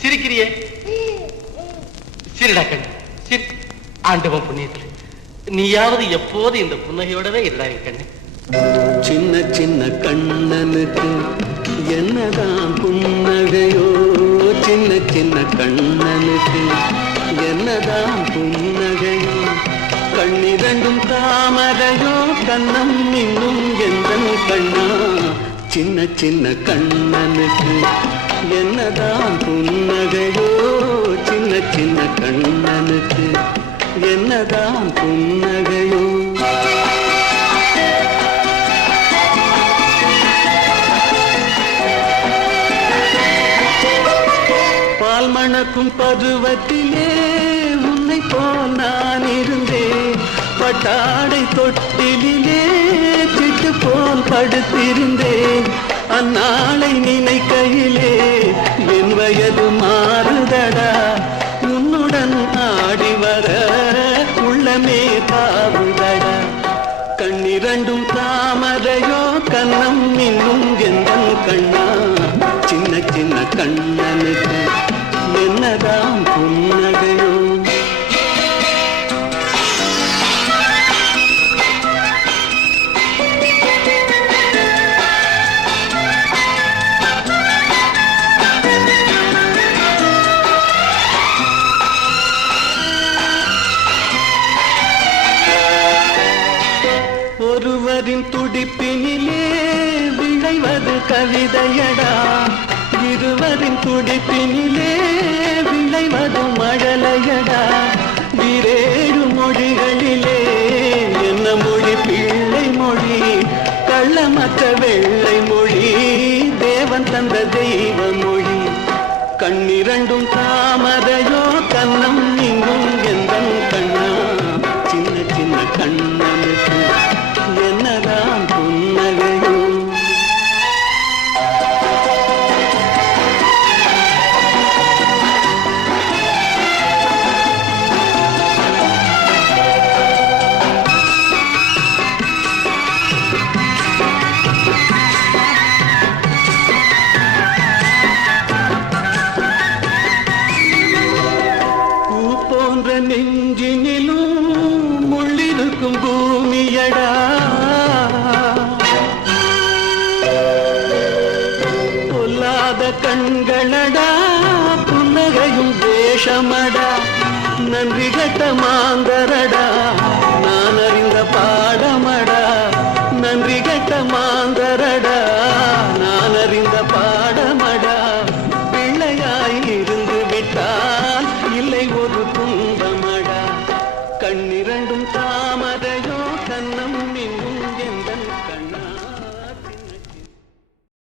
சிரிக்கிறியே, சிரிடா கண்ணு சிரி. ஆண்டவன் புண்ணியத்துல நீயாவது எப்போது இந்த புன்னகையோடவே இருடா என் கண்ணு. சின்ன சின்ன கண்ணனுக்கு என்னதான் புன்னகையோ, சின்ன சின்ன கண்ணனுக்கு என்னதான் புன்னகையோ, கண்ணிரண்டும் தாமரையோ, கண்ணம் இன்னும் எந்தன் கண்ணா. சின்ன சின்ன கண்ணனுக்கு என்னதான் புன்னகையோ, சின்ன சின்ன கண்ணனுக்கு என்னதான் புன்னகையோ. பால் மணக்கும் பருவத்திலே உன்னை போல் நான் இருந்தேன், பட்டாடை தொட்டிலே சிட்டு போல் படுத்திருந்தேன். அந்நாளை நினைக்கையிலே என் வயது மாறுதடா, உன்னுடன் ஆடி வர உள்ளமே தாவுதடா. கண்ணிரண்டும் தாமரையோ, கண்ணம் இன்னும் எந்தன் கண்ணா. சின்ன சின்ன கண்ணனுக்கு என்னதான் புன்னகையோ. ஒருவரின் துடிப்பினிலே விளைவது கவிதையடா, இருவரின் துடிப்பினிலே விளைவது மழலையடா. இரேழு மொழிகளிலே என்ன மொழி பிள்ளை மொழி, கள்ளமற்ற வெள்ளை மொழி, தேவன் தந்த தெய்வ மொழி. கண்ணிரண்டும் தாமரையோ, கண்ணம் இன்னும் எந்தன் கண்ணா. சின்ன சின்ன கண்ணனுக்கு என்னதான் புன்னகையோ. நெஞ்சினிலும் முள்ளிருக்கும் பூமியடா, பொல்லாத கண்களடா, புன்னகையும் வேஷமடா. நன்றி கட்ட மாந்தரடா, நான் அறிந்த பாடமடா. நன்றி கட்ட மாந்தரடா, நான் அறிந்த பாடமடா. பிள்ளையாய் இருந்து விட்டால் இல்லை ஒரு துன்பமடா. கண்ணிரண்டும் தாமரையோ, கண்ணம்